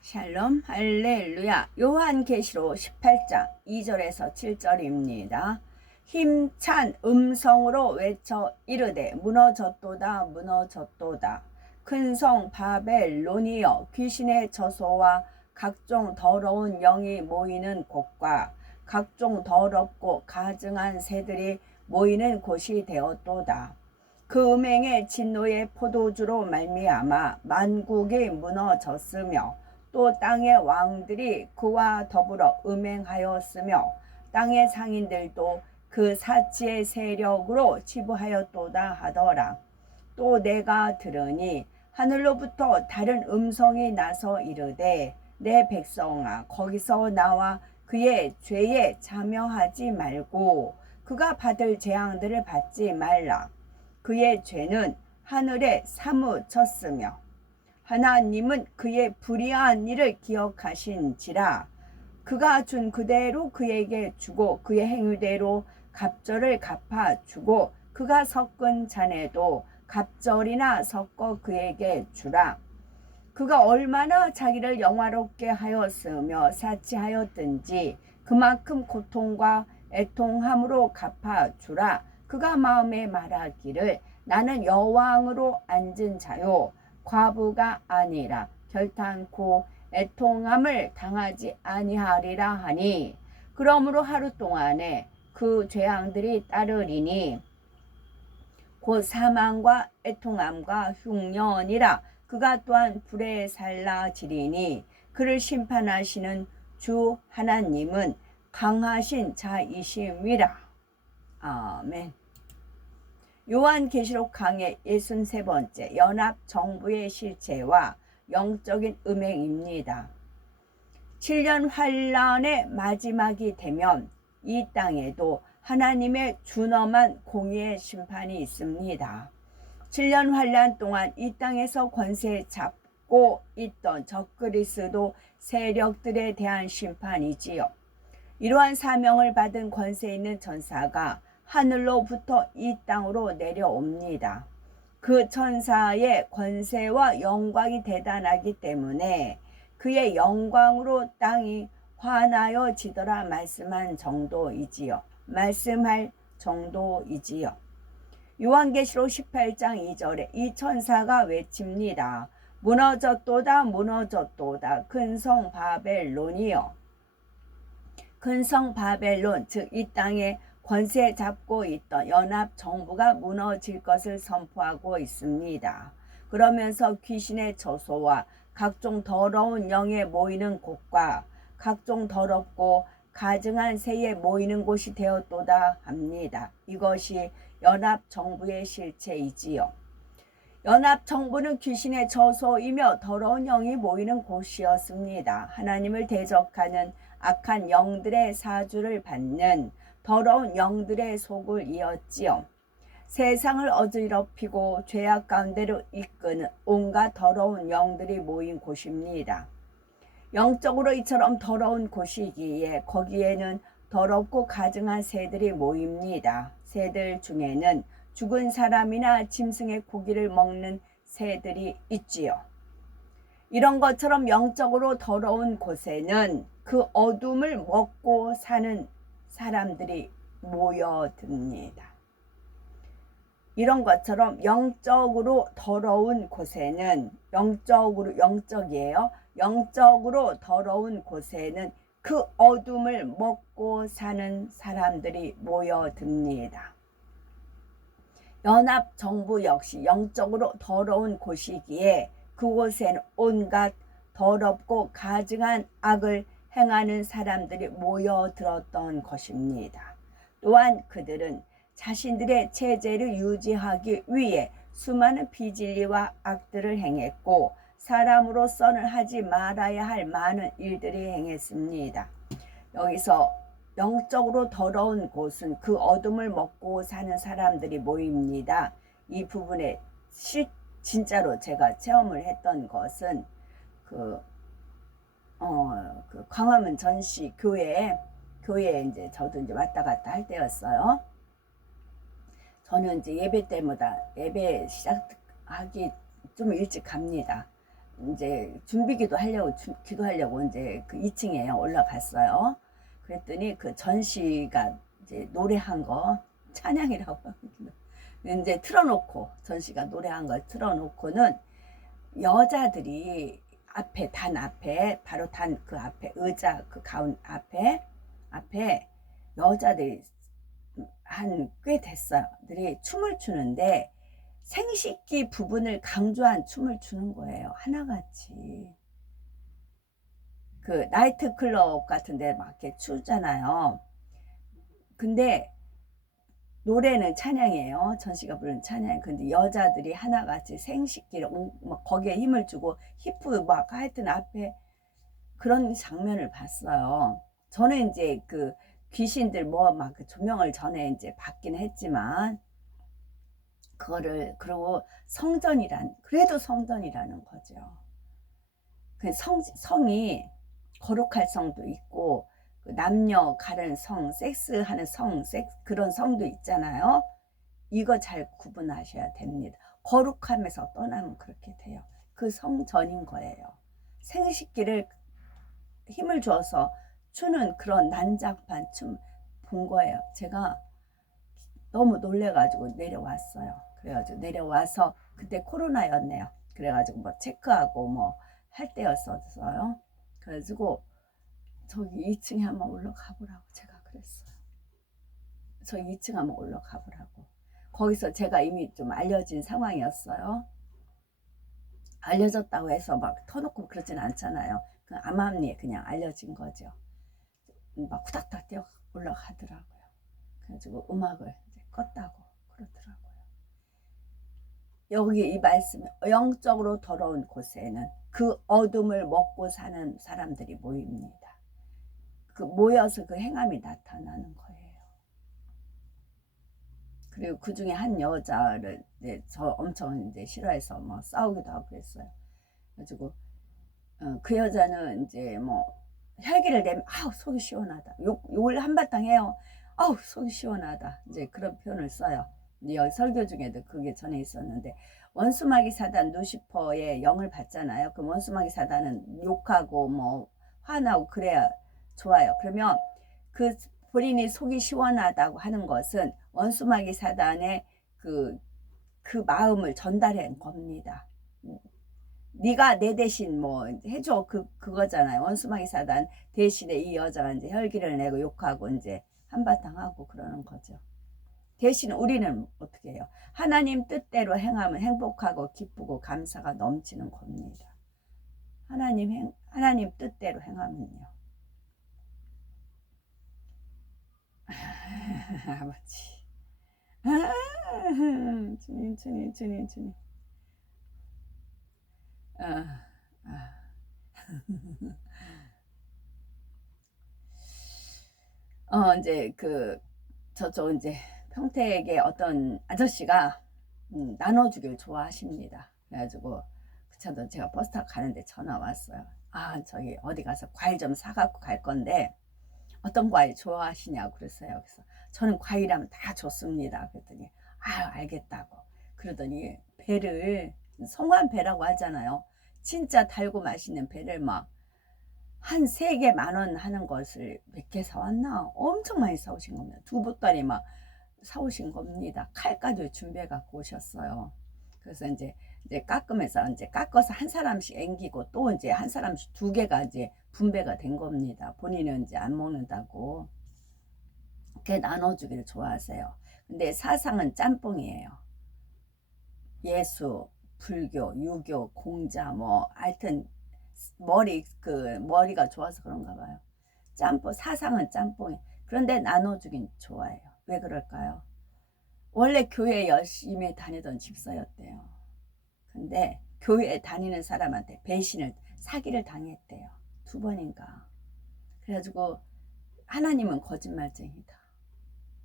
샬롬 할렐루야. 요한계시록 18장 2절에서 7절입니다. 힘찬 음성으로 외쳐 이르되 무너졌도다 무너졌도다. 큰 성 바벨론이여 귀신의 저소와 각종 더러운 영이 모이는 곳과 각종 더럽고 가증한 새들이 모이는 곳이 되었도다. 그 음행의 진노의 포도주로 말미암아 만국이 무너졌으며 또 땅의 왕들이 그와 더불어 음행하였으며 땅의 상인들도 그 사치의 세력으로 치부하였도다 하더라. 또 내가 들으니 하늘로부터 다른 음성이 나서 이르되 내 백성아 거기서 나와 그의 죄에 참여하지 말고 그가 받을 재앙들을 받지 말라. 그의 죄는 하늘에 사무쳤으며 하나님은 그의 불의한 일을 기억하신지라. 그가 준 그대로 그에게 주고 그의 행위대로 갑절을 갚아주고 그가 섞은 잔에도 갑절이나 섞어 그에게 주라. 그가 얼마나 자기를 영화롭게 하였으며 사치하였든지 그만큼 고통과 애통함으로 갚아주라. 그가 마음에 말하기를 나는 여왕으로 앉은 자요 과부가 아니라 결탄코 애통함을 당하지 아니하리라 하니 그러므로 하루 동안에 그 죄악들이 따르리니 곧 사망과 애통함과 흉년이라. 그가 또한 불에 살라지리니 그를 심판하시는 주 하나님은 강하신 자이심이라. 아멘. 요한계시록 강의 63번째 연합정부의 실체와 영적인 음행입니다. 7년 환란의 마지막이 되면 이 땅에도 하나님의 준엄한 공의의 심판이 있습니다. 7년 환란 동안 이 땅에서 권세 잡고 있던 적그리스도 세력들에 대한 심판이지요. 이러한 사명을 받은 권세 있는 천사가 하늘로부터 이 땅으로 내려옵니다. 그 천사의 권세와 영광이 대단하기 때문에 그의 영광으로 땅이 환하여지더라 말씀할 정도이지요. 요한계시록 18장 2절에 이 천사가 외칩니다. 무너졌도다 무너졌도다 큰 성 바벨론이여. 큰 성 바벨론 즉 이 땅에 권세 잡고 있던 연합 정부가 무너질 것을 선포하고 있습니다. 그러면서 귀신의 저소와 각종 더러운 영에 모이는 곳과 각종 더럽고 가증한 새에 모이는 곳이 되었도다 합니다. 이것이 연합 정부의 실체이지요. 연합 정부는 귀신의 저소이며 더러운 영이 모이는 곳이었습니다. 하나님을 대적하는 악한 영들의 사주를 받는 더러운 영들의 속을 이었지요. 세상을 어지럽히고 죄악 가운데로 이끄는 온갖 더러운 영들이 모인 곳입니다. 영적으로 이처럼 더러운 곳이기에 거기에는 더럽고 가증한 새들이 모입니다. 새들 중에는 죽은 사람이나 짐승의 고기를 먹는 새들이 있지요. 이런 것처럼 영적으로 더러운 곳에는 그 어둠을 먹고 사는 사람들이 모여듭니다. 이런 것처럼 영적으로 더러운 곳에는 영적이에요. 영적으로 더러운 곳에는 그 어둠을 먹고 사는 사람들이 모여듭니다. 연합정부 역시 영적으로 더러운 곳이기에 그곳에는 온갖 더럽고 가증한 악을 행하는 사람들이 모여들었던 것입니다. 또한 그들은 자신들의 체제를 유지하기 위해 수많은 비진리와 악들을 행했고 사람으로서는 하지 말아야 할 많은 일들을 행했습니다. 여기서 영적으로 더러운 곳은 그 어둠을 먹고 사는 사람들이 모입니다. 이 부분에 진짜로 제가 체험을 했던 것은 그 광화문 전시 교회에 이제 저도 이제 왔다 갔다 할 때였어요. 저는 이제 예배 때마다 예배 시작하기 좀 일찍 갑니다. 이제 준비기도 하려고 기도하려고 이제 그 2층에 올라갔어요. 그랬더니 그 전시가 이제 노래한 거 찬양이라고 이제 틀어놓고 전시가 노래한 걸 틀어놓고는 여자들이 앞에 단 앞에 바로 단 그 앞에 의자 그 가운 앞에 여자들이 한 꽤 됐어요. 들이 춤을 추는데 생식기 부분을 강조한 춤을 추는 거예요. 하나같이. 그 나이트 클럽 같은데 막 이렇게 추잖아요. 근데 노래는 찬양이에요. 전시가 부르는 찬양. 근데 여자들이 하나같이 생식기를 막 거기에 힘을 주고 히프 막 하여튼 앞에 그런 장면을 봤어요. 저는 이제 그 귀신들 뭐 막 그 조명을 전에 이제 받긴 했지만 그거를 그리고 그래도 성전이라는 거죠. 그 성이 거룩할 성도 있고 남녀 가른 성, 섹스하는 성, 그런 성도 있잖아요. 이거 잘 구분하셔야 됩니다. 거룩함에서 떠나면 그렇게 돼요. 그 성전인 거예요. 생식기를 힘을 줘서 추는 그런 난장판 춤 본 거예요. 제가 너무 놀래가지고 내려왔어요. 그래가지고 내려와서 그때 코로나였네요. 그래가지고 뭐 체크하고 뭐 할 때였어요. 그래가지고 저기 2층에 한번 올라가 보라고 제가 그랬어요. 저기 2층 한번 올라가 보라고. 거기서 제가 이미 좀 알려진 상황이었어요. 알려졌다고 해서 막 터놓고 그러진 않잖아요. 그 암암리에 그냥 알려진 거죠. 막 후닥닥 뛰어 올라가더라고요. 그래가지고 음악을 이제 껐다고 그러더라고요. 여기 이 말씀, 영적으로 더러운 곳에는 그 어둠을 먹고 사는 사람들이 모입니다. 그 모여서 그 행함이 나타나는 거예요. 그리고 그 중에 한 여자를 이제 저 엄청 이제 싫어해서 뭐 싸우기도 하고 그랬어요. 그래가지고 그 여자는 이제 뭐 혈기를 내면 아우 속이 시원하다. 욕을 한바탕 해요. 아우 속이 시원하다. 이제 그런 표현을 써요. 여기 설교 중에도 그게 전에 있었는데 원수마귀 사단 루시퍼의 영을 받잖아요. 그 원수마귀 사단은 욕하고 뭐 화나고 그래야 좋아요. 그러면 그 본인이 속이 시원하다고 하는 것은 원수마귀 사단의 그 마음을 전달한 겁니다. 네가 내 대신 뭐 해줘 그거잖아요. 원수마귀 사단 대신에 이 여자가 이제 혈기를 내고 욕하고 이제 한바탕 하고 그러는 거죠. 대신 우리는 어떻게 해요? 하나님 뜻대로 행하면 행복하고 기쁘고 감사가 넘치는 겁니다. 하나님 뜻대로 행하면요. 아버지. 주님. 이제 저쪽 이제 평택의 어떤 아저씨가 나눠주길 좋아하십니다. 그래가지고 그 차도 제가 버스 타고 가는데 전화 왔어요. 아 저기 어디 가서 과일 좀 사갖고 갈 건데 어떤 과일 좋아하시냐고 그랬어요. 그래서 저는 과일하면 다 좋습니다. 그랬더니 아 알겠다고 그러더니 배를 성한 배라고 하잖아요. 진짜 달고 맛있는 배를 막 한 3개 10,000원 하는 것을 몇 개 사왔나? 엄청 많이 사오신 겁니다. 2보따리 막 사오신 겁니다. 칼까지 준비해 갖고 오셨어요. 그래서 이제 깎으면서 이제 깎아서 한 사람씩 앵기고 또 이제 한 사람씩 2개가 이제 분배가 된 겁니다. 본인은 이제 안 먹는다고. 그렇게 나눠주기를 좋아하세요. 근데 사상은 짬뽕이에요. 예수, 불교, 유교, 공자 뭐 하여튼 머리가 좋아서 그런가 봐요. 사상은 짬뽕이. 그런데 나눠주긴 좋아해요. 왜 그럴까요? 원래 교회 열심히 다니던 집사였대요. 근데 교회에 다니는 사람한테 사기를 당했대요. 2번인가. 그래가지고 하나님은 거짓말쟁이다.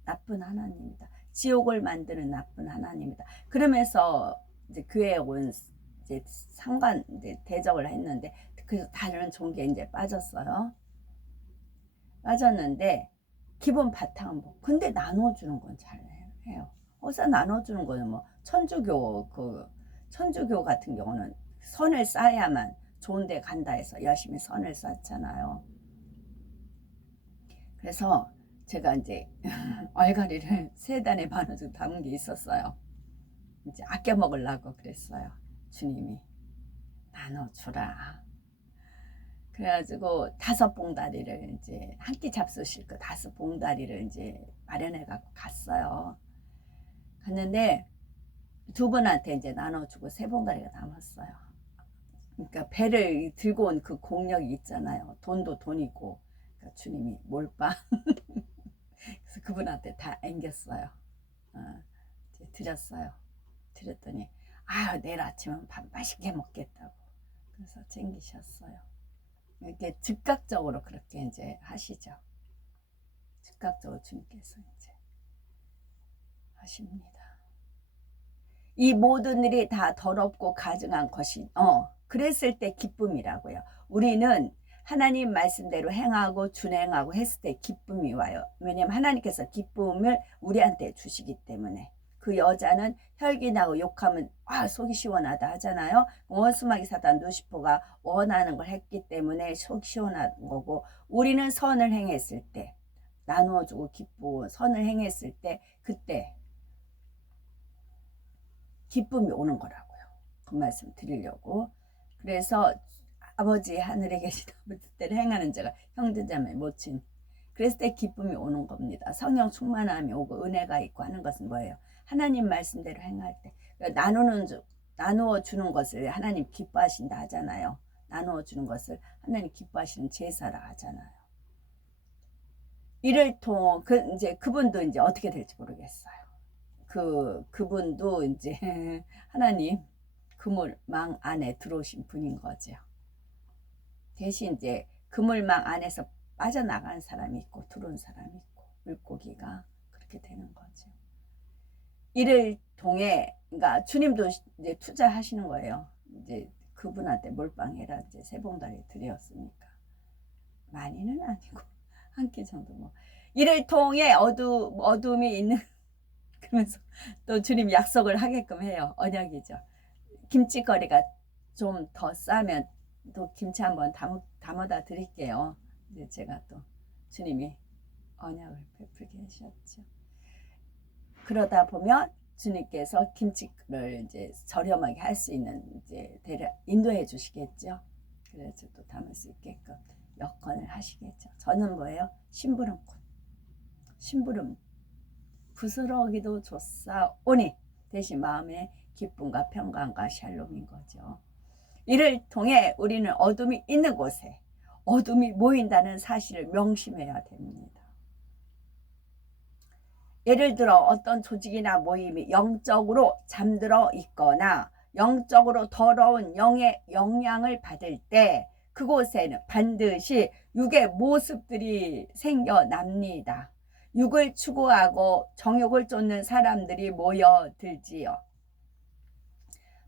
나쁜 하나님이다. 지옥을 만드는 나쁜 하나님이다. 그러면서 이제 교회에 온 이제 상관 이제 대적을 했는데 그래서 다른 종교에 이제 빠졌어요. 빠졌는데 기본 바탕은 뭐 근데 나눠주는 건 잘해요. 어디서 나눠주는 거는 뭐 천주교 같은 경우는 선을 쌓아야만 좋은 데 간다 해서 열심히 선을 쌓잖아요. 그래서 제가 이제 얼갈이를 3단에 반을 좀 담은 게 있었어요. 이제 아껴 먹으려고 그랬어요. 주님이 나눠주라. 그래가지고 5봉다리를 이제 한 끼 잡수실 거 5봉다리를 이제 마련해 갖고 갔어요. 갔는데 2분한테 이제 나눠주고 3봉다리가 남았어요. 그러니까 배를 들고 온 그 공력이 있잖아요. 돈도 돈이고. 그러니까 주님이 몰빵. 그래서 그분한테 다 앵겼어요. 이제 드렸어요. 드렸더니 내일 아침은 밥 맛있게 먹겠다고. 그래서 챙기셨어요. 이렇게 즉각적으로 그렇게 이제 하시죠. 즉각적으로 주님께서 이제 하십니다. 이 모든 일이 다 더럽고 가증한 것이 그랬을 때 기쁨이라고요. 우리는 하나님 말씀대로 행하고 준행하고 했을 때 기쁨이 와요. 왜냐하면 하나님께서 기쁨을 우리한테 주시기 때문에. 그 여자는 혈기나고 욕하면 속이 시원하다 하잖아요. 원수마귀 사단 루시퍼가 원하는 걸 했기 때문에 속 시원한 거고, 우리는 선을 행했을 때 나누어주고 기쁘고 선을 행했을 때 그때 기쁨이 오는 거라고요. 그 말씀 드리려고. 그래서 아버지 하늘에 계신 아버지 뜻대로 행하는 자가 형제자매 모친, 그랬을 때 기쁨이 오는 겁니다. 성령 충만함이 오고 은혜가 있고 하는 것은 뭐예요? 하나님 말씀대로 행할 때 나누어 주는 것을 하나님 기뻐하신다 하잖아요. 나누어 주는 것을 하나님 기뻐하시는 제사라 하잖아요. 이를 통 이제 그분도 이제 어떻게 될지 모르겠어요. 그분도 이제 하나님 그물망 안에 들어오신 분인 거죠. 대신 이제 그물망 안에서 빠져나간 사람이 있고 들어온 사람이 있고 물고기가 그렇게 되는 거죠. 이를 통해 그러니까 주님도 이제 투자하시는 거예요. 이제 그분한테 몰빵해라 이제 3봉다리 드렸으니까 많이는 아니고 한 끼 정도 뭐. 이를 통해 어둠이 있는 그러면서 또 주님 약속을 하게끔 해요. 언약이죠. 김치거리가 좀 더 싸면 또 김치 한번 담아다 드릴게요. 이제 제가 또 주님이 언약을 베풀게 하셨죠. 그러다 보면 주님께서 김치를 이제 저렴하게 할 수 있는 이제 인도해 주시겠죠. 그래서 또 담을 수 있게끔 여건을 하시겠죠. 저는 뭐예요? 심부름꾼. 심부름. 부스러기도 좋사오니 대신 마음의 기쁨과 평강과 샬롬인 거죠. 이를 통해 우리는 어둠이 있는 곳에 어둠이 모인다는 사실을 명심해야 됩니다. 예를 들어 어떤 조직이나 모임이 영적으로 잠들어 있거나 영적으로 더러운 영의 영향을 받을 때 그곳에는 반드시 육의 모습들이 생겨납니다. 육을 추구하고 정욕을 쫓는 사람들이 모여들지요.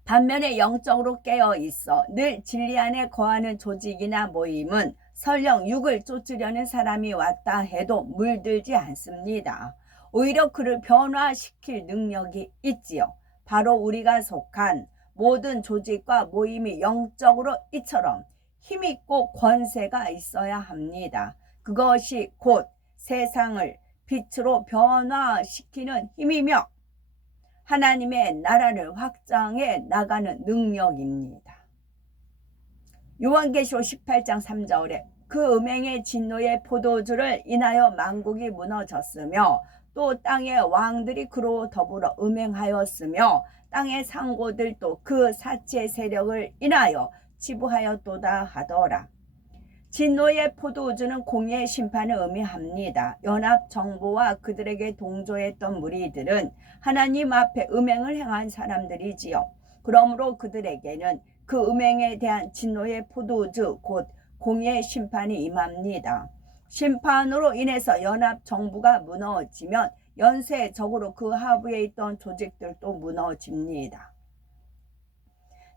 반면에 영적으로 깨어있어 늘 진리 안에 거하는 조직이나 모임은 설령 육을 쫓으려는 사람이 왔다 해도 물들지 않습니다. 오히려 그를 변화시킬 능력이 있지요. 바로 우리가 속한 모든 조직과 모임이 영적으로 이처럼 힘있고 권세가 있어야 합니다. 그것이 곧 세상을 빛으로 변화시키는 힘이며 하나님의 나라를 확장해 나가는 능력입니다. 요한계시록 18장 3절에 그 음행의 진노의 포도주를 인하여 만국이 무너졌으며 또 땅의 왕들이 그로 더불어 음행하였으며 땅의 상고들도 그 사체 세력을 인하여 치부하였도다 하더라. 진노의 포도주는 공의의 심판을 의미합니다. 연합정부와 그들에게 동조했던 무리들은 하나님 앞에 음행을 행한 사람들이지요. 그러므로 그들에게는 그 음행에 대한 진노의 포도주 곧 공의의 심판이 임합니다. 심판으로 인해서 연합정부가 무너지면 연쇄적으로 그 하부에 있던 조직들도 무너집니다.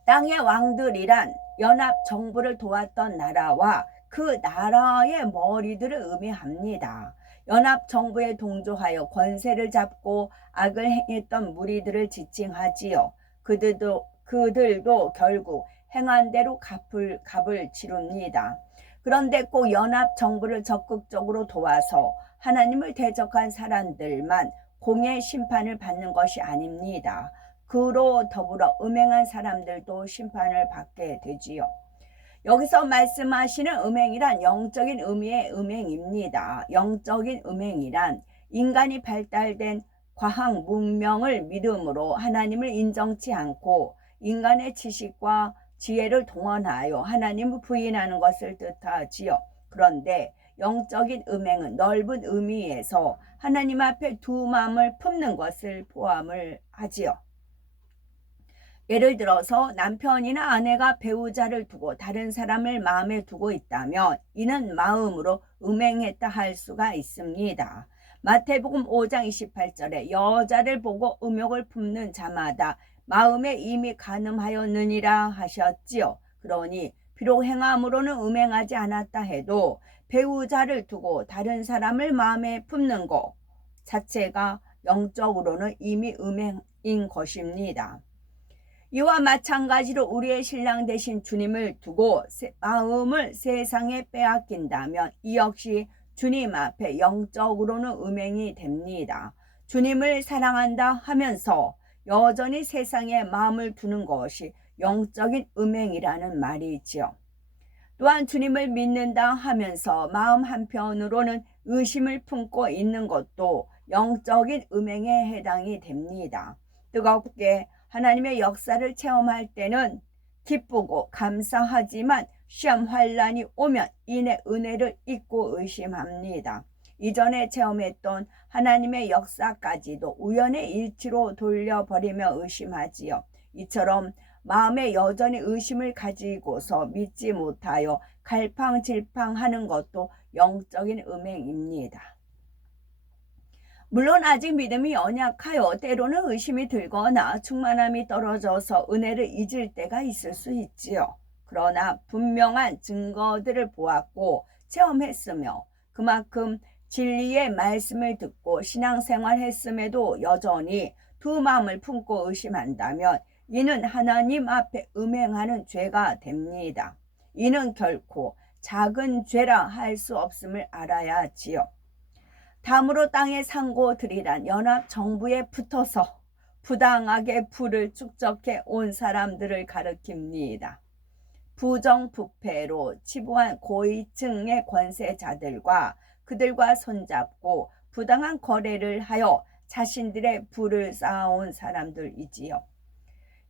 땅의 왕들이란 연합정부를 도왔던 나라와 그 나라의 머리들을 의미합니다. 연합정부에 동조하여 권세를 잡고 악을 행했던 무리들을 지칭하지요. 그들도 결국 행한 대로 값을 치릅니다. 그런데 꼭 연합정부를 적극적으로 도와서 하나님을 대적한 사람들만 공의 심판을 받는 것이 아닙니다. 그로 더불어 음행한 사람들도 심판을 받게 되지요. 여기서 말씀하시는 음행이란 영적인 의미의 음행입니다. 영적인 음행이란 인간이 발달된 과학 문명을 믿음으로 하나님을 인정치 않고 인간의 지식과 지혜를 동원하여 하나님을 부인하는 것을 뜻하지요. 그런데 영적인 음행은 넓은 의미에서 하나님 앞에 두 마음을 품는 것을 포함을 하지요. 예를 들어서 남편이나 아내가 배우자를 두고 다른 사람을 마음에 두고 있다면 이는 마음으로 음행했다 할 수가 있습니다. 마태복음 5장 28절에 여자를 보고 음욕을 품는 자마다 마음에 이미 간음하였느니라 하셨지요. 그러니 비록 행함으로는 음행하지 않았다 해도 배우자를 두고 다른 사람을 마음에 품는 것 자체가 영적으로는 이미 음행인 것입니다. 이와 마찬가지로 우리의 신랑 되신 주님을 두고 마음을 세상에 빼앗긴다면 이 역시 주님 앞에 영적으로는 음행이 됩니다. 주님을 사랑한다 하면서 여전히 세상에 마음을 두는 것이 영적인 음행이라는 말이지요. 또한 주님을 믿는다 하면서 마음 한편으로는 의심을 품고 있는 것도 영적인 음행에 해당이 됩니다. 뜨겁게 하나님의 역사를 체험할 때는 기쁘고 감사하지만 시험 환란이 오면 이내 은혜를 잊고 의심합니다. 이전에 체험했던 하나님의 역사까지도 우연의 일치로 돌려버리며 의심하지요. 이처럼 마음에 여전히 의심을 가지고서 믿지 못하여 갈팡질팡하는 것도 영적인 음행입니다. 물론 아직 믿음이 연약하여 때로는 의심이 들거나 충만함이 떨어져서 은혜를 잊을 때가 있을 수 있지요. 그러나 분명한 증거들을 보았고 체험했으며 그만큼 진리의 말씀을 듣고 신앙생활 했음에도 여전히 두 마음을 품고 의심한다면 이는 하나님 앞에 음행하는 죄가 됩니다. 이는 결코 작은 죄라 할 수 없음을 알아야 하지요. 다음으로 땅의 상고들이란 연합정부에 붙어서 부당하게 부를 축적해 온 사람들을 가리킵니다. 부정부패로 치부한 고위층의 권세자들과 그들과 손잡고 부당한 거래를 하여 자신들의 부를 쌓아온 사람들이지요.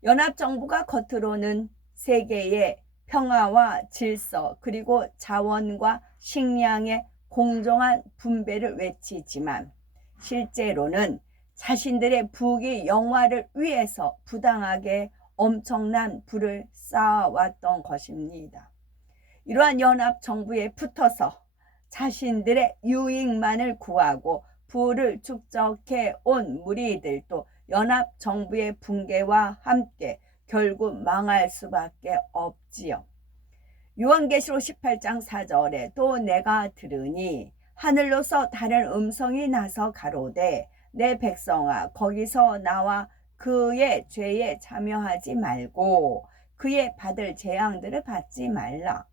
연합정부가 겉으로는 세계의 평화와 질서 그리고 자원과 식량의 공정한 분배를 외치지만 실제로는 자신들의 부귀 영화를 위해서 부당하게 엄청난 부를 쌓아왔던 것입니다. 이러한 연합정부에 붙어서 자신들의 유익만을 구하고 부를 축적해 온 무리들도 연합정부의 붕괴와 함께 결국 망할 수밖에 없지요. 요한계시록 18장 4절에 또 내가 들으니 하늘로서 다른 음성이 나서 가로되 내 백성아 거기서 나와 그의 죄에 참여하지 말고 그의 받을 재앙들을 받지 말라.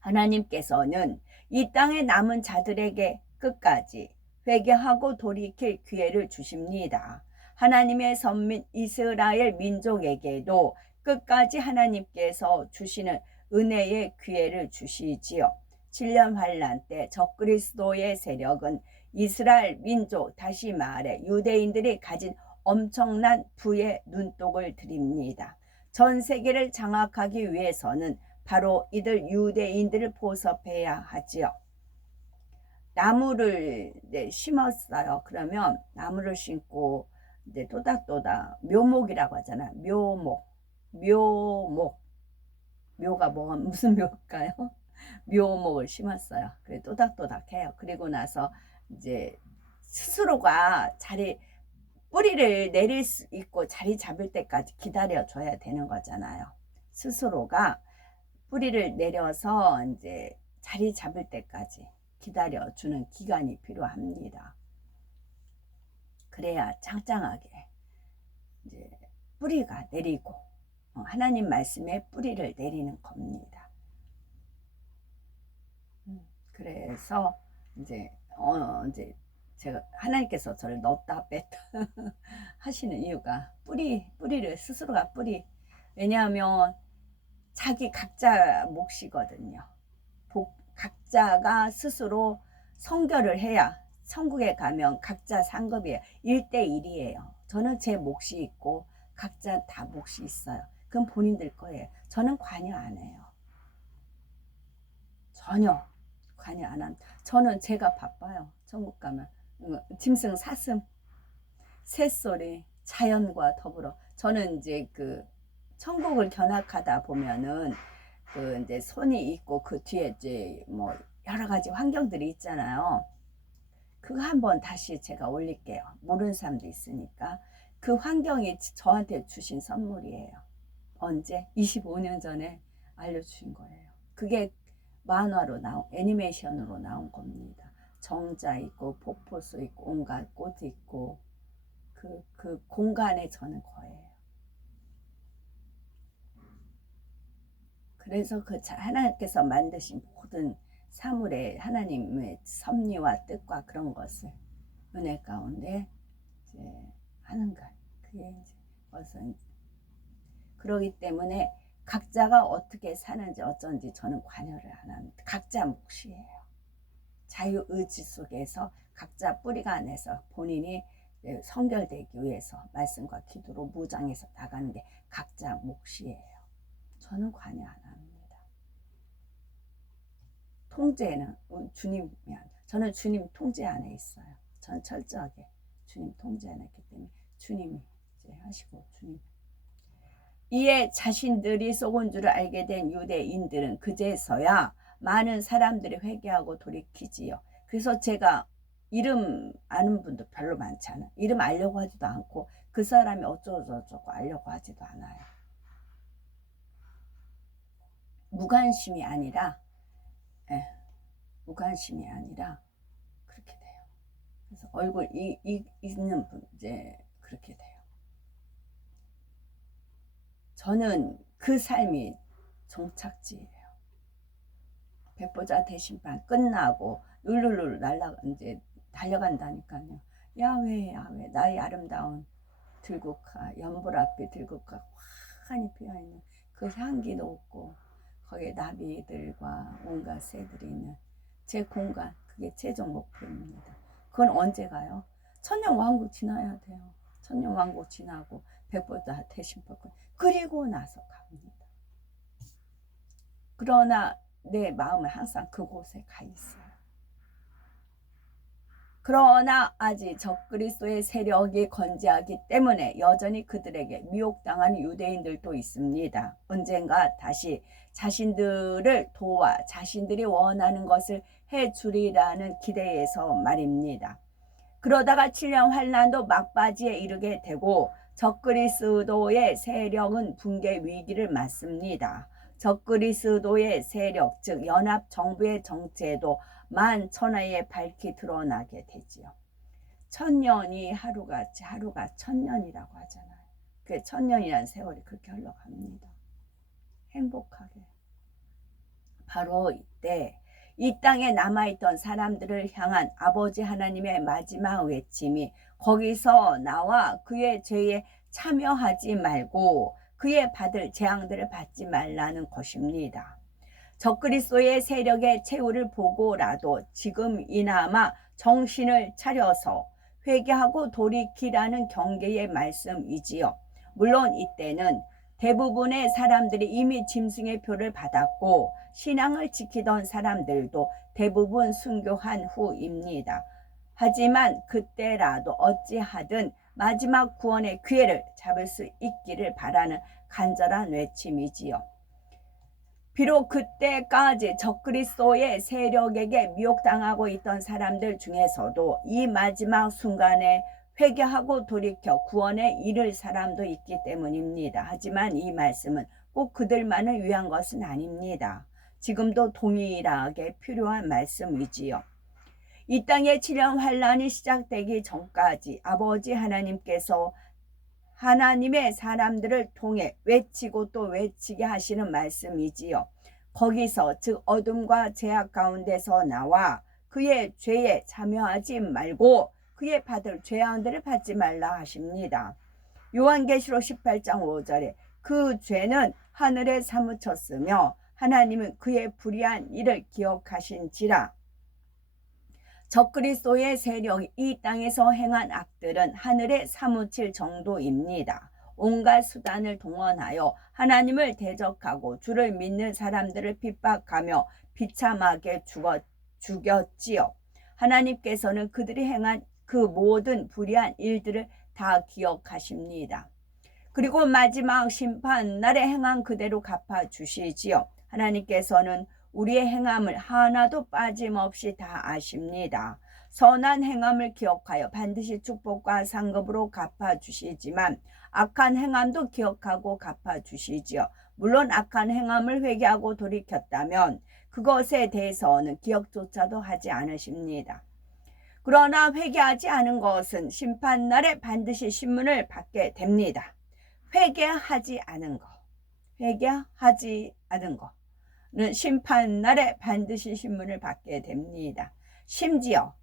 하나님께서는 이 땅에 남은 자들에게 끝까지 회개하고 돌이킬 기회를 주십니다. 하나님의 선민 이스라엘 민족에게도 끝까지 하나님께서 주시는 은혜의 기회를 주시지요. 7년 환란 때 적그리스도의 세력은 이스라엘 민족, 다시 말해 유대인들이 가진 엄청난 부의 눈독을 들입니다. 전 세계를 장악하기 위해서는 바로 이들 유대인들을 포섭해야 하지요. 나무를 심었어요. 그러면 나무를 심고 이제 또닥또닥 묘목이라고 하잖아요. 묘가 무슨 묘일까요? 묘목을 심었어요. 그래 또닥또닥 해요. 그리고 나서 이제 스스로가 뿌리를 내릴 수 있고 자리 잡을 때까지 기다려 줘야 되는 거잖아요. 스스로가 뿌리를 내려서 이제 자리 잡을 때까지 기다려 주는 기간이 필요합니다. 그래야 짱짱하게 이제 뿌리가 내리고 하나님 말씀에 뿌리를 내리는 겁니다. 그래서 이제 이제 제가 하나님께서 저를 넣었다 뺐다 하시는 이유가 뿌리를 스스로가 왜냐하면 자기 각자 몫이거든요. 각자가 스스로 성결을 해야 천국에 가면 각자 상급이에요. 1대1이에요. 저는 제 몫이 있고 각자 다 몫이 있어요. 그건 본인들 거예요. 저는 관여 안 해요. 전혀 관여 안 합니다. 저는 제가 바빠요. 천국 가면 짐승 사슴 새소리 자연과 더불어 저는 이제 그 천국을 견학하다 보면은 그 이제 손이 있고 그 뒤에 이제 뭐 여러 가지 환경들이 있잖아요. 그거 한번 다시 제가 올릴게요. 모르는 사람도 있으니까. 그 환경이 저한테 주신 선물이에요. 언제? 25년 전에 알려주신 거예요. 그게 만화로 애니메이션으로 나온 겁니다. 정자 있고 폭포수 있고 온갖 꽃 있고 그 공간에 저는 거예요. 그래서 그 하나님께서 만드신 모든 사물의 하나님의 섭리와 뜻과 그런 것을 은혜 가운데 이제 하는 것. 그게 이제 벌써 그러기 때문에 각자가 어떻게 사는지 어쩐지 저는 관여를 안 합니다. 각자 몫이에요. 자유의지 속에서 각자 뿌리가 안에서 본인이 성결되기 위해서 말씀과 기도로 무장해서 나가는 게 각자 몫이에요. 저는 관여 안 합니다. 통제는 주님이 저는 주님 통제 안에 있어요. 전 철저하게 주님 통제 안에 있기 때문에 주님이 이제 하시고 주님. 이에 자신들이 속은 줄을 알게 된 유대인들은 그제서야 많은 사람들이 회개하고 돌이키지요. 그래서 제가 이름 아는 분도 별로 많지 않아요. 이름 알려고 하지도 않고 그 사람이 어쩌고저쩌고 알려고 하지도 않아요. 무관심이 아니라 무관심이 아니라 그렇게 돼요. 그래서 얼굴 있는 분 이제 그렇게 돼요. 저는 그 삶이 종착지예요. 백보자 대심판 끝나고 룰루룰 이제 달려간다니까요. 야외 나의 아름다운 들국화 연보라빛 들국화 환히 피어있는 그 향기도 없고 거기에 나비들과 온갖 새들이 있는 제 공간 그게 최종 목표입니다. 그건 언제 가요? 천년왕국 지나야 돼요. 천년왕국 지나고 백보자 대심판 그리고 나서 갑니다. 그러나 내 마음은 항상 그곳에 가 있어요. 그러나 아직 적그리스도의 세력이 건재하기 때문에 여전히 그들에게 미혹당하는 유대인들도 있습니다. 언젠가 다시 자신들을 도와 자신들이 원하는 것을 해주리라는 기대에서 말입니다. 그러다가 7년 환란도 막바지에 이르게 되고 적그리스도의 세력은 붕괴 위기를 맞습니다. 적그리스도의 세력, 즉 연합정부의 정체도 만천하에 밝히 드러나게 되지요. 천년이 하루가 1000년이라고 하잖아요. 그 1000년이라는 세월이 그렇게 흘러갑니다. 행복하게. 바로 이때 이 땅에 남아있던 사람들을 향한 아버지 하나님의 마지막 외침이 거기서 나와 그의 죄에 참여하지 말고 그의 받을 재앙들을 받지 말라는 것입니다. 적그리스도의 세력의 최후를 보고라도 지금이나마 정신을 차려서 회개하고 돌이키라는 경계의 말씀이지요. 물론 이때는 대부분의 사람들이 이미 짐승의 표를 받았고 신앙을 지키던 사람들도 대부분 순교한 후입니다. 하지만 그때라도 어찌하든 마지막 구원의 기회를 잡을 수 있기를 바라는 간절한 외침이지요. 비록 그때까지 적그리스도의 세력에게 미혹당하고 있던 사람들 중에서도 이 마지막 순간에 회개하고 돌이켜 구원에 이를 사람도 있기 때문입니다. 하지만 이 말씀은 꼭 그들만을 위한 것은 아닙니다. 지금도 동일하게 필요한 말씀이지요. 이 땅의 7년 환란이 시작되기 전까지 아버지 하나님께서 하나님의 사람들을 통해 외치고 또 외치게 하시는 말씀이지요. 거기서 즉 어둠과 죄악 가운데서 나와 그의 죄에 참여하지 말고 그의 받을 죄악들을 받지 말라 하십니다. 요한계시록 18장 5절에 그 죄는 하늘에 사무쳤으며 하나님은 그의 불의한 일을 기억하신지라. 적그리스도의 세력이 이 땅에서 행한 악들은 하늘에 사무칠 정도입니다. 온갖 수단을 동원하여 하나님을 대적하고 주를 믿는 사람들을 핍박하며 비참하게 죽였지요. 하나님께서는 그들이 행한 그 모든 불의한 일들을 다 기억하십니다. 그리고 마지막 심판 날에 행한 그대로 갚아주시지요. 하나님께서는 우리의 행함을 하나도 빠짐없이 다 아십니다. 선한 행함을 기억하여 반드시 축복과 상급으로 갚아주시지만 악한 행함도 기억하고 갚아주시지요. 물론 악한 행함을 회개하고 돌이켰다면 그것에 대해서는 기억조차도 하지 않으십니다. 그러나 회개하지 않은 것은 심판날에 반드시 신문을 받게 됩니다. 회개하지 않은 거는 심판날에 반드시 신문을 받게 됩니다. 심지어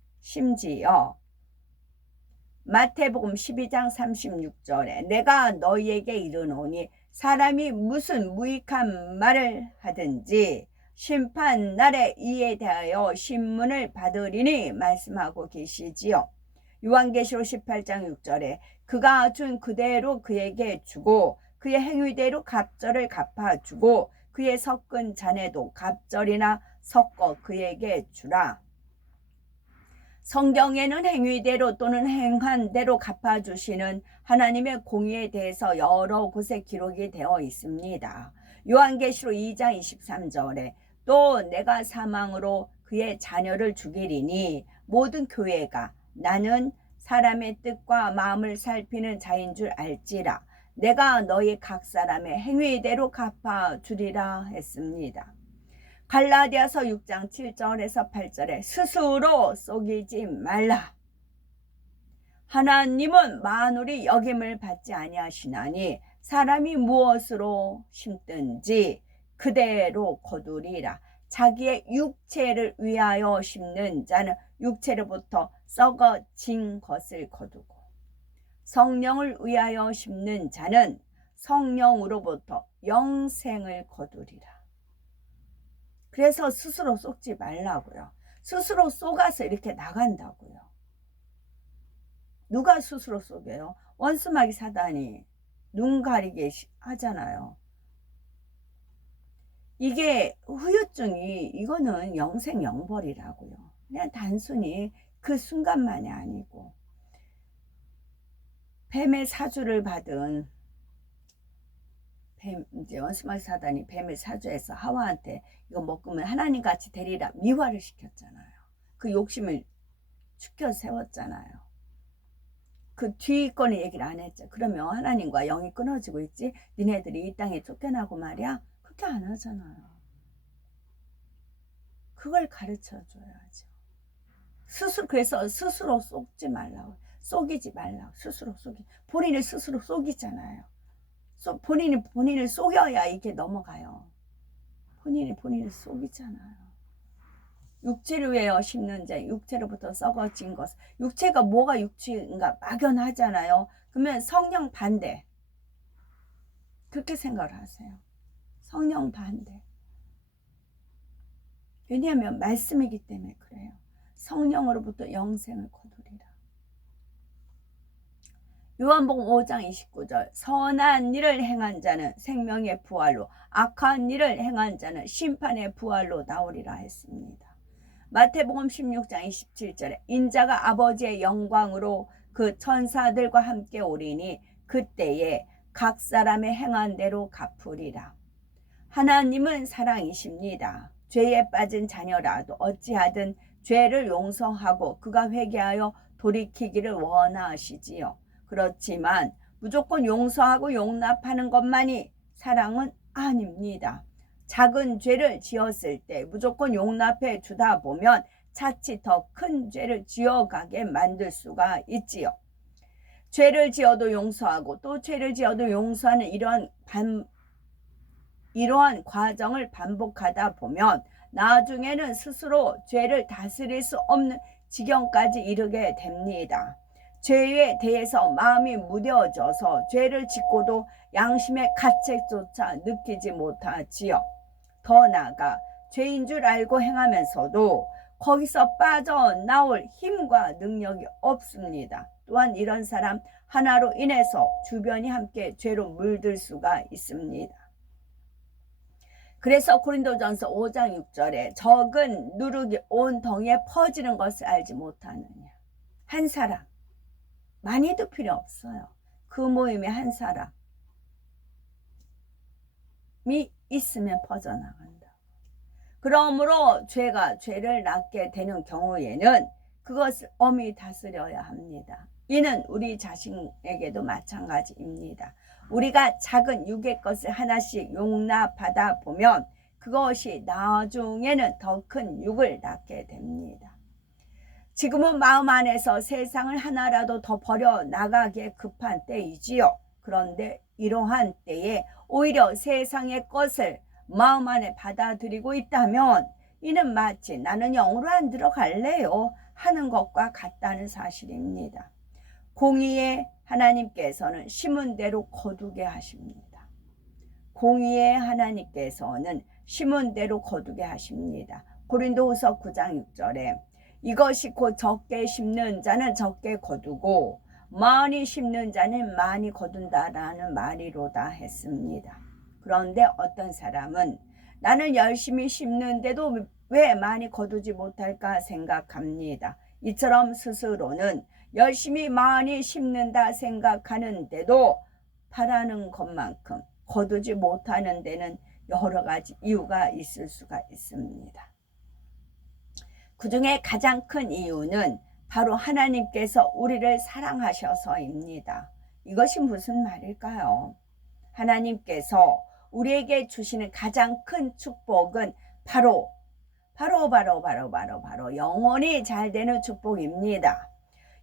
마태복음 12장 36절에 내가 너희에게 이르노니 사람이 무슨 무익한 말을 하든지 심판날에 이에 대하여 신문을 받으리니 말씀하고 계시지요. 요한계시록 18장 6절에 그가 준 그대로 그에게 주고 그의 행위대로 갑절을 갚아주고 그의 섞은 잔에도 갑절이나 섞어 그에게 주라. 성경에는 행위대로 또는 행한 대로 갚아주시는 하나님의 공의에 대해서 여러 곳에 기록이 되어 있습니다. 요한계시록 2장 23절에 또 내가 사망으로 그의 자녀를 죽이리니 모든 교회가 나는 사람의 뜻과 마음을 살피는 자인 줄 알지라. 내가 너희 각 사람의 행위대로 갚아주리라 했습니다. 갈라디아서 6장 7절에서 8절에 스스로 속이지 말라. 하나님은 만물이 여김을 받지 아니하시나니 사람이 무엇으로 심든지 그대로 거두리라. 자기의 육체를 위하여 심는 자는 육체로부터 썩어진 것을 거두고 성령을 위하여 심는 자는 성령으로부터 영생을 거두리라. 그래서 스스로 속지 말라고요. 스스로 속아서 이렇게 나간다고요. 누가 스스로 속여요? 원수마귀 사단이 눈 가리게 하잖아요. 이게 후유증이 이거는 영생 영벌이라고요. 그냥 단순히 그 순간만이 아니고 뱀의 사주를 받은 이제 원수마귀 사단이 뱀의 사주에서 하와한테 이거 먹으면 하나님 같이 되리라 미화를 시켰잖아요. 그 욕심을 축혀 세웠잖아요. 그 뒤 거는 얘기를 안 했죠. 그러면 하나님과 영이 끊어지고 있지 니네들이 이 땅에 쫓겨나고 말이야. 그렇게 안 하잖아요. 그걸 가르쳐 줘야죠. 그래서 스스로 속지 말라고, 속이지 말라고. 본인을 스스로 속이잖아요. 본인을 속여야 이게 넘어가요. 본인을 속이잖아요. 육체를 위하여 심는 자, 육체로부터 썩어진 것. 육체가 뭐가 육체인가 막연하잖아요. 그러면 성령 반대. 그렇게 생각을 하세요. 성령 반대. 왜냐하면 말씀이기 때문에 그래요. 성령으로부터 영생을 거두리라. 요한복음 5장 29절 선한 일을 행한 자는 생명의 부활로 악한 일을 행한 자는 심판의 부활로 나오리라 했습니다. 마태복음 16장 27절에 인자가 아버지의 영광으로 그 천사들과 함께 오리니 그때에 각 사람의 행한 대로 갚으리라. 하나님은 사랑이십니다. 죄에 빠진 자녀라도 어찌하든 죄를 용서하고 그가 회개하여 돌이키기를 원하시지요. 그렇지만 무조건 용서하고 용납하는 것만이 사랑은 아닙니다. 작은 죄를 지었을 때 무조건 용납해 주다 보면 차츰 더 큰 죄를 지어가게 만들 수가 있지요. 죄를 지어도 용서하고 또 죄를 지어도 용서하는 이러한 과정을 반복하다 보면 나중에는 스스로 죄를 다스릴 수 없는 지경까지 이르게 됩니다. 죄에 대해서 마음이 무뎌져서 죄를 짓고도 양심의 가책조차 느끼지 못하지요. 더 나아가 죄인 줄 알고 행하면서도 거기서 빠져나올 힘과 능력이 없습니다. 또한 이런 사람 하나로 인해서 주변이 함께 죄로 물들 수가 있습니다. 그래서 고린도전서 5장 6절에 적은 누룩이 온 덩이에 퍼지는 것을 알지 못하느냐. 한 사람, 많이도 필요 없어요. 그 모임에 한 사람이 있으면 퍼져나간다. 그러므로 죄가 죄를 낳게 되는 경우에는 그것을 엄히 다스려야 합니다. 이는 우리 자신에게도 마찬가지입니다. 우리가 작은 육의 것을 하나씩 용납하다 보면 그것이 나중에는 더 큰 육을 낳게 됩니다. 지금은 마음 안에서 세상을 하나라도 더 버려나가기에 급한 때이지요. 그런데 이러한 때에 오히려 세상의 것을 마음 안에 받아들이고 있다면 이는 마치 나는 영으로 안 들어갈래요 하는 것과 같다는 사실입니다. 공의의 하나님께서는 심은 대로 거두게 하십니다. 공의의 하나님께서는 심은 대로 거두게 하십니다. 고린도후서 9장 6절에 이것이 곧 적게 심는 자는 적게 거두고 많이 심는 자는 많이 거둔다라는 말이로다 했습니다. 그런데 어떤 사람은 나는 열심히 심는데도 왜 많이 거두지 못할까 생각합니다. 이처럼 스스로는 열심히 많이 심는다 생각하는데도 바라는 것만큼 거두지 못하는 데는 여러 가지 이유가 있을 수가 있습니다. 그 중에 가장 큰 이유는 바로 하나님께서 우리를 사랑하셔서입니다. 이것이 무슨 말일까요? 하나님께서 우리에게 주시는 가장 큰 축복은 바로 영혼이 잘 되는 축복입니다.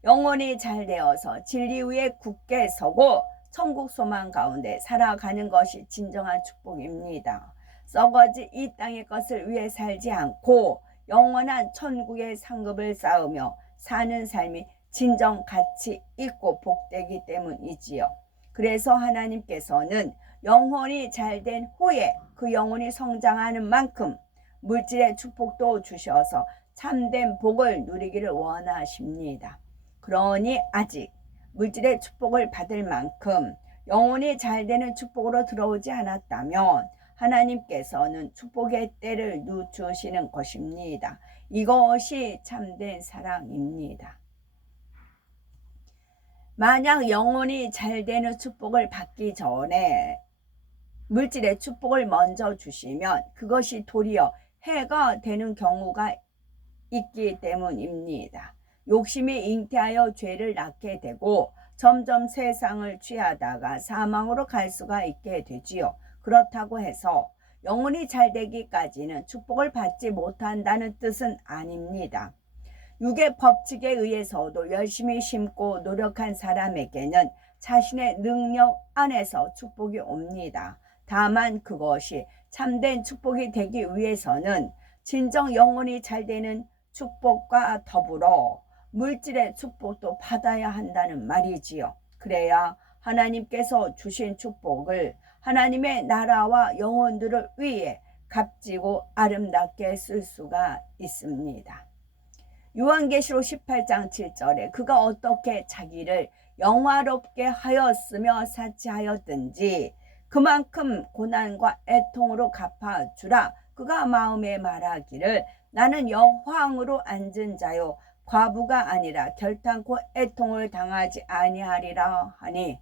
영혼이 잘 되어서 진리 위에 굳게 서고 천국 소망 가운데 살아가는 것이 진정한 축복입니다. 썩어지 이 땅의 것을 위해 살지 않고 영원한 천국의 상급을 쌓으며 사는 삶이 진정 가치 있고 복되기 때문이지요. 그래서 하나님께서는 영혼이 잘 된 후에 그 영혼이 성장하는 만큼 물질의 축복도 주셔서 참된 복을 누리기를 원하십니다. 그러니 아직 물질의 축복을 받을 만큼 영혼이 잘 되는 축복으로 들어오지 않았다면 하나님께서는 축복의 때를 늦추시는 것입니다. 이것이 참된 사랑입니다. 만약 영혼이 잘 되는 축복을 받기 전에 물질의 축복을 먼저 주시면 그것이 도리어 해가 되는 경우가 있기 때문입니다. 욕심이 잉태하여 죄를 낳게 되고 점점 세상을 취하다가 사망으로 갈 수가 있게 되지요. 그렇다고 해서 영혼이 잘 되기까지는 축복을 받지 못한다는 뜻은 아닙니다. 육의 법칙에 의해서도 열심히 심고 노력한 사람에게는 자신의 능력 안에서 축복이 옵니다. 다만 그것이 참된 축복이 되기 위해서는 진정 영혼이 잘 되는 축복과 더불어 물질의 축복도 받아야 한다는 말이지요. 그래야 하나님께서 주신 축복을 하나님의 나라와 영혼들을 위해 값지고 아름답게 쓸 수가 있습니다. 요한계시록 18장 7절에 그가 어떻게 자기를 영화롭게 하였으며 사치하였든지 그만큼 고난과 애통으로 갚아주라. 그가 마음에 말하기를 나는 여호왕으로 앉은 자요 과부가 아니라 결탄코 애통을 당하지 아니하리라 하니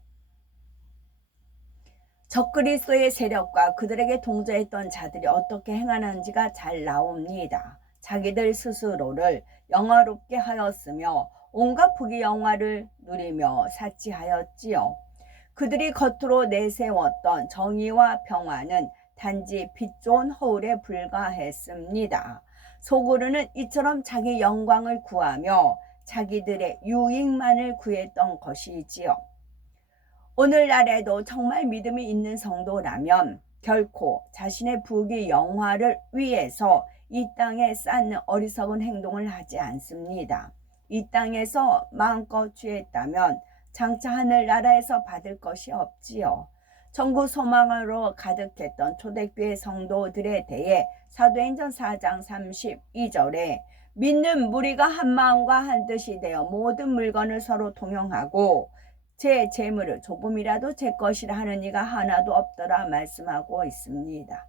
적그리스도의 세력과 그들에게 동조했던 자들이 어떻게 행하는지가 잘 나옵니다. 자기들 스스로를 영화롭게 하였으며 온갖 부귀 영화를 누리며 사치하였지요. 그들이 겉으로 내세웠던 정의와 평화는 단지 빛 좋은 허울에 불과했습니다. 속으로는 이처럼 자기 영광을 구하며 자기들의 유익만을 구했던 것이지요. 오늘날에도 정말 믿음이 있는 성도라면 결코 자신의 부귀 영화를 위해서 이 땅에 쌓는 어리석은 행동을 하지 않습니다. 이 땅에서 마음껏 취했다면 장차 하늘나라에서 받을 것이 없지요. 천국 소망으로 가득했던 초대교회 성도들에 대해 사도행전 4장 32절에 믿는 무리가 한 마음과 한 뜻이 되어 모든 물건을 서로 통용하고 제 재물을 조금이라도 제 것이라 하는 이가 하나도 없더라 말씀하고 있습니다.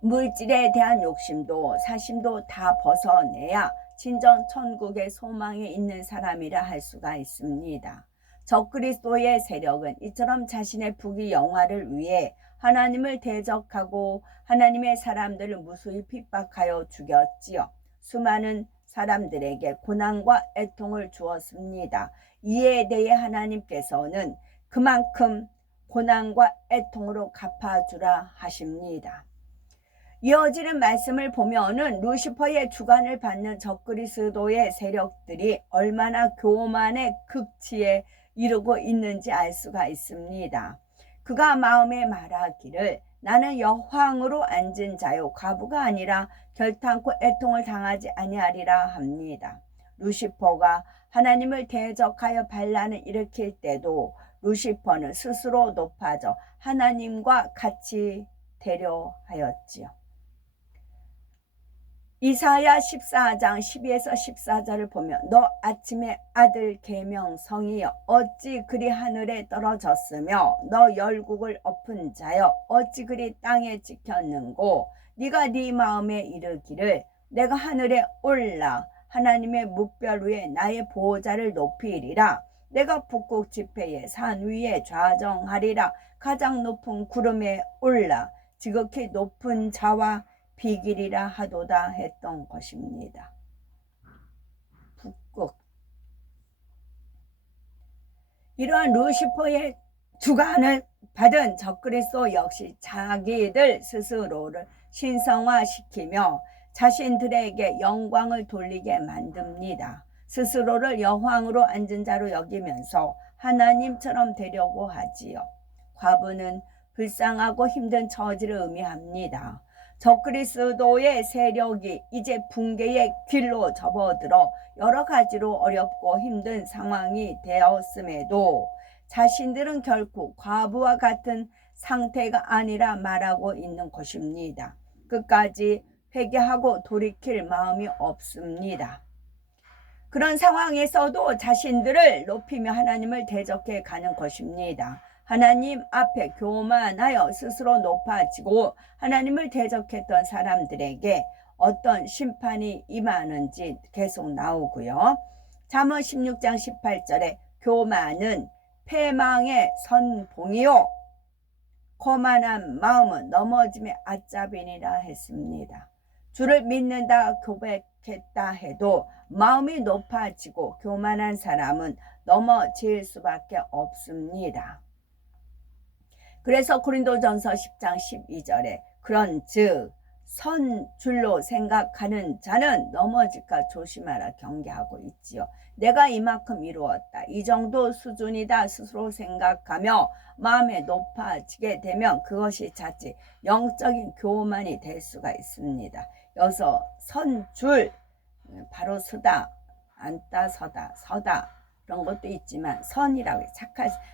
물질에 대한 욕심도 사심도 다 벗어내야 진정 천국의 소망이 있는 사람이라 할 수가 있습니다. 적그리스도의 세력은 이처럼 자신의 부귀 영화를 위해 하나님을 대적하고 하나님의 사람들을 무수히 핍박하여 죽였지요. 수많은 사람들에게 고난과 애통을 주었습니다. 이에 대해 하나님께서는 그만큼 고난과 애통으로 갚아주라 하십니다. 이어지는 말씀을 보면은 루시퍼의 주관을 받는 적그리스도의 세력들이 얼마나 교만의 극치에 이르고 있는지 알 수가 있습니다. 그가 마음에 말하기를 나는 여황으로 앉은 자요 과부가 아니라 결탄코 애통을 당하지 아니하리라 합니다. 루시퍼가 하나님을 대적하여 반란을 일으킬 때도 루시퍼는 스스로 높아져 하나님과 같이 되려 하였지요. 이사야 14장 12에서 14절을 보면 너 아침의 아들 계명성이여 어찌 그리 하늘에 떨어졌으며 너 열국을 엎은 자여 어찌 그리 땅에 찍혔는고 네가 네 마음에 이르기를 내가 하늘에 올라 하나님의 묵별 위에 나의 보호자를 높이리라 내가 북극 지폐의 산 위에 좌정하리라 가장 높은 구름에 올라 지극히 높은 자와 비길이라 하도다 했던 것입니다. 북극. 이러한 루시퍼의 주관을 받은 적그리스도 역시 자기들 스스로를 신성화시키며 자신들에게 영광을 돌리게 만듭니다. 스스로를 여황으로 앉은 자로 여기면서 하나님처럼 되려고 하지요. 과부는 불쌍하고 힘든 처지를 의미합니다. 적그리스도의 세력이 이제 붕괴의 길로 접어들어 여러 가지로 어렵고 힘든 상황이 되었음에도 자신들은 결코 과부와 같은 상태가 아니라 말하고 있는 것입니다. 끝까지 회개하고 돌이킬 마음이 없습니다. 그런 상황에서도 자신들을 높이며 하나님을 대적해 가는 것입니다. 하나님 앞에 교만하여 스스로 높아지고 하나님을 대적했던 사람들에게 어떤 심판이 임하는지 계속 나오고요. 잠언 16장 18절에 교만은 패망의 선봉이요 거만한 마음은 넘어짐의 앗잡이니라 했습니다. 주를 믿는다 고백했다 해도 마음이 높아지고 교만한 사람은 넘어질 수밖에 없습니다. 그래서 고린도전서 10장 12절에 그런즉 선줄로 생각하는 자는 넘어질까 조심하라 경계하고 있지요. 내가 이만큼 이루었다. 이 정도 수준이다 스스로 생각하며 마음에 높아지게 되면 그것이 자칫 영적인 교만이 될 수가 있습니다. 여기서 선줄 바로 서다 앉다 서다 그런 것도 있지만 선이라고 해요.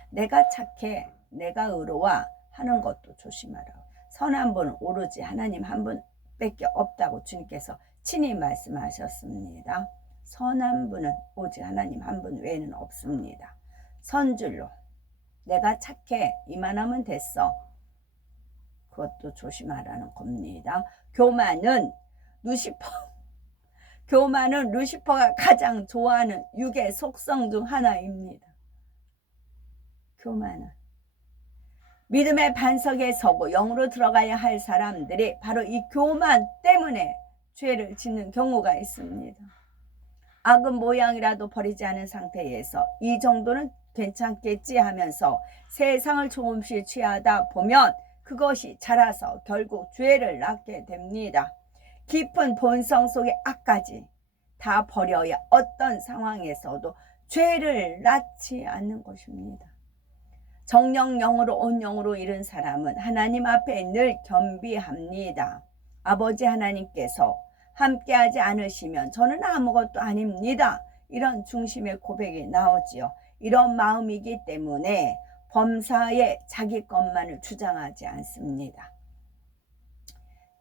내가 착해 내가 의로워 하는 것도 조심하라고. 선한 분은 오로지 하나님 한 분밖에 없다고 주님께서 친히 말씀하셨습니다. 선한 분은 오직 하나님 한 분 외에는 없습니다. 선줄로 내가 착해 이만하면 됐어. 그것도 조심하라는 겁니다. 교만은 루시퍼가 가장 좋아하는 육의 속성 중 하나입니다. 교만은 믿음의 반석에 서고 영으로 들어가야 할 사람들이 바로 이 교만 때문에 죄를 짓는 경우가 있습니다. 악은 모양이라도 버리지 않은 상태에서 이 정도는 괜찮겠지 하면서 세상을 조금씩 취하다 보면 그것이 자라서 결국 죄를 낳게 됩니다. 깊은 본성 속의 악까지 다 버려야 어떤 상황에서도 죄를 낳지 않는 것입니다. 정령 영으로 온 영으로 이른 사람은 하나님 앞에 늘 겸비합니다. 아버지 하나님께서 함께하지 않으시면 저는 아무것도 아닙니다. 이런 중심의 고백이 나오지요. 이런 마음이기 때문에 범사에 자기 것만을 주장하지 않습니다.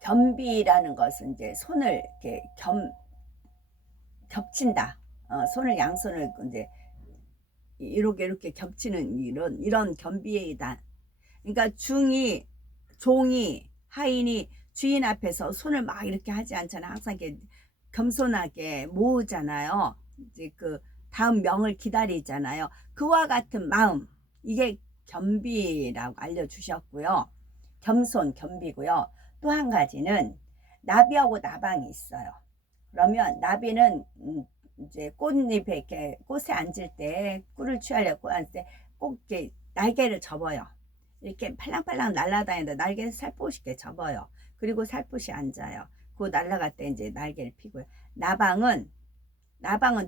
겸비라는 것은 이제 손을 이렇게 겹친다. 손을 양손을 이제 이렇게 겹치는 이런 겸비이다. 그러니까 종이 하인이 주인 앞에서 손을 막 이렇게 하지 않잖아요. 항상 이렇게 겸손하게 모으잖아요. 이제 그 다음 명을 기다리잖아요. 그와 같은 마음, 이게 겸비라고 알려주셨고요. 겸손, 겸비고요. 또 한 가지는 나비하고 나방이 있어요. 그러면 나비는 이제 꽃잎에 이렇게 꽃에 앉을 때 꿀을 취하려고 앉을 때 꼭 이렇게 날개를 접어요. 이렇게 팔랑팔랑 날아다니는데 날개를 살포시 이렇게 접어요. 그리고 살포시 앉아요. 그 날아갈 때 이제 날개를 피고요. 나방은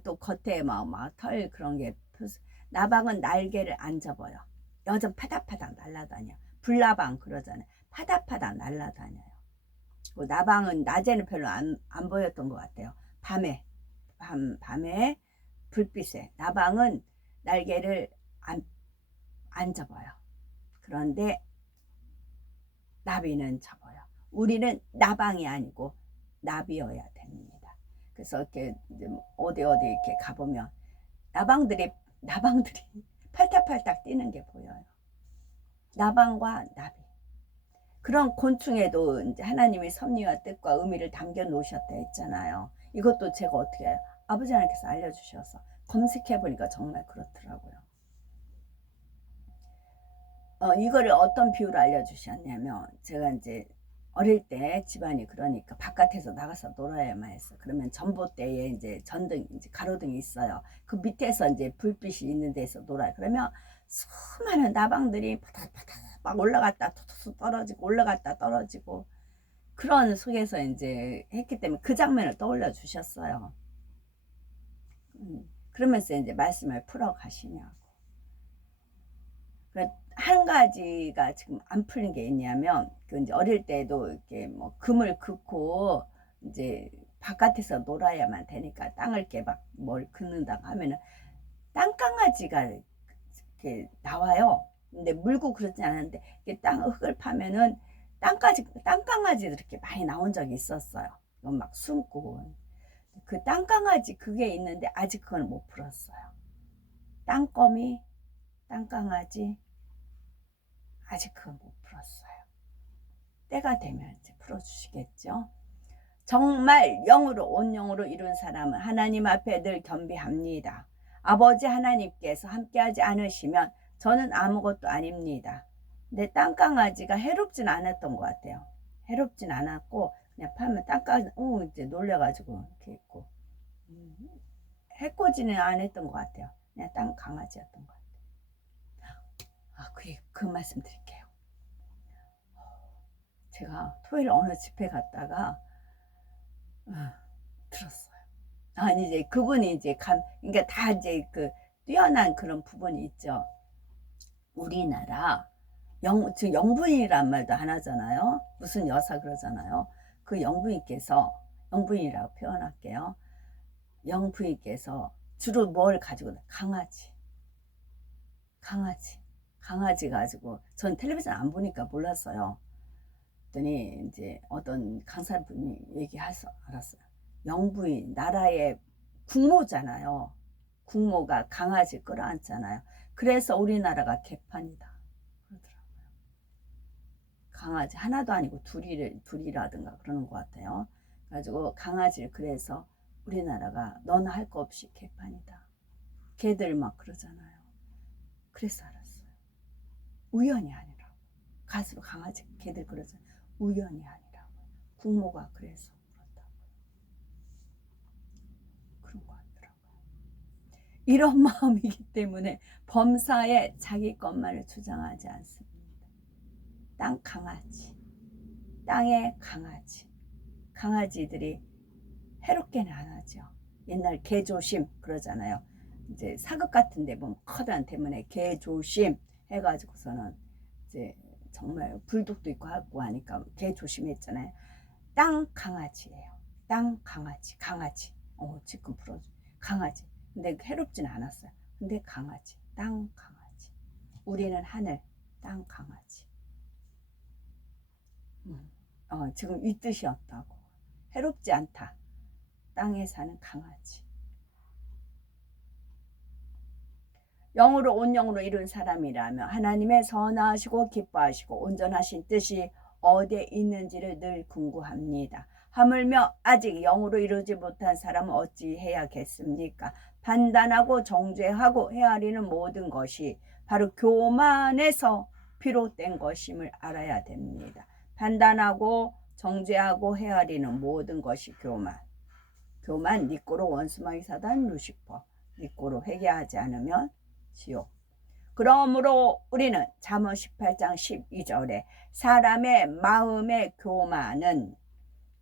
또 겉에 털 그런 게 나방은 날개를 안 접어요. 여전 파닥파닥 날아다녀. 불나방 그러잖아요. 파닥파닥 날아다녀요. 나방은 낮에는 별로 안 보였던 것 같아요. 밤에 불빛에 나방은 날개를 안 접어요. 그런데 나비는 접어요. 우리는 나방이 아니고 나비여야 됩니다. 그래서 이렇게 어디 이렇게 가보면 나방들이 팔딱팔딱 뛰는 게 보여요. 나방과 나비. 그런 곤충에도 이제 하나님의 섭리와 뜻과 의미를 담겨 놓으셨다 했잖아요. 이것도 제가 어떻게 해요? 아버지 하나님께서 알려주셔서 검색해 보니까 정말 그렇더라고요. 이거를 어떤 비유로 알려주셨냐면, 제가 이제 어릴 때 집안이 그러니까 바깥에서 나가서 놀아야만 했어. 그러면 전봇대에 이제 전등, 이제 가로등이 있어요. 그 밑에서 이제 불빛이 있는 데서 놀아요. 그러면 수많은 나방들이 파닥파닥 막 올라갔다 툭툭 떨어지고 올라갔다 떨어지고 그런 속에서 이제 했기 때문에 그 장면을 떠올려 주셨어요. 그러면서 이제 말씀을 풀어 가시냐고. 한 가지가 지금 안 풀린 게 있냐면, 그 이제 어릴 때도 이렇게 뭐 금을 긋고 이제 바깥에서 놀아야만 되니까 땅을 이렇게 막 뭘 긋는다고 하면은 땅강아지가 이렇게 나와요. 근데 물고 그러지 않았는데 땅 흙을 파면은 땅강아지들 이렇게 많이 나온 적이 있었어요. 막 숨고 그 땅강아지 그게 있는데 아직 그걸 못 풀었어요. 땅거미, 땅강아지 아직 그걸 못 풀었어요. 때가 되면 이제 풀어주시겠죠. 정말 영으로 온 영으로 이룬 사람은 하나님 앞에 늘 겸비합니다. 아버지 하나님께서 함께하지 않으시면 저는 아무것도 아닙니다. 근데 땅강아지가 해롭진 않았던 것 같아요. 해롭진 않았고 그냥 파면 땅강아지 이제 놀래가지고 이렇게 있고 해코지는 안 했던 것 같아요. 그냥 땅강아지였던 것 같아요. 그 말씀 드릴게요. 제가 토요일 어느 집회 갔다가 들었어요. 아니 이제 그분이 이제 그러니까 다 이제 그 뛰어난 그런 부분이 있죠. 우리나라 지금 영부인이란 말도 안 하잖아요. 무슨 여사 그러잖아요. 그 영부인이라고 표현할게요. 영부인께서 주로 뭘 가지고 강아지 가지고 전 텔레비전 안 보니까 몰랐어요. 그랬더니 이제 어떤 강사분이 얘기해서 알았어요. 영부인 나라의 국모잖아요. 국모가 강아지 끌어안잖아요. 그래서 우리나라가 개판이다 그러더라고요. 강아지 하나도 아니고 둘이라든가 그러는 것 같아요. 그래가지고 강아지를 그래서 우리나라가 너나 할 거 없이 개판이다. 개들 막 그러잖아요. 그래서 알았어요. 우연이 아니라고. 가수로 강아지 개들 그러잖아요. 우연이 아니라고. 국모가 그래서 그렇다고. 그런 것 같더라고요. 이런 마음이기 때문에 범사에 자기 것만을 주장하지 않습니다. 땅의 강아지들이 해롭게는 안 하죠. 옛날 개조심 그러잖아요. 이제 사극 같은 데 보면 커다란 대문에 개조심 해가지고서는 이제 정말 불독도 있고 하고 하니까 개조심했잖아요. 땅 강아지예요. 땅 강아지, 강아지. 지금 풀어줘. 강아지. 근데 해롭진 않았어요. 근데 강아지, 땅 강아지. 우리는 하늘, 땅 강아지. 지금 이 뜻이었다고. 해롭지 않다. 땅에 사는 강아지. 영으로 온 영으로 이룬 사람이라며 하나님의 선하시고 기뻐하시고 온전하신 뜻이 어디에 있는지를 늘 궁구합니다. 하물며 아직 영으로 이루지 못한 사람은 어찌 해야겠습니까? 판단하고 정죄하고 헤아리는 모든 것이 바로 교만에서 비롯된 것임을 알아야 됩니다. 판단하고 정죄하고 헤아리는 모든 것이 교만. 교만, 니꼬로 원수마귀 사단 루시퍼. 니꼬로 회개하지 않으면 지옥. 그러므로 우리는 잠언 18장 12절에 사람의 마음의 교만은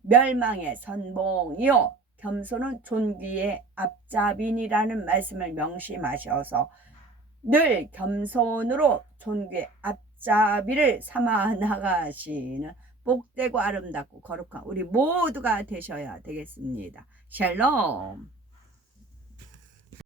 멸망의 선봉이요 겸손은 존귀의 앞잡이니라는 말씀을 명심하셔서 늘 겸손으로 존귀의 앞잡이를 삼아 나가시는 복되고 아름답고 거룩한 우리 모두가 되셔야 되겠습니다. 샬롬.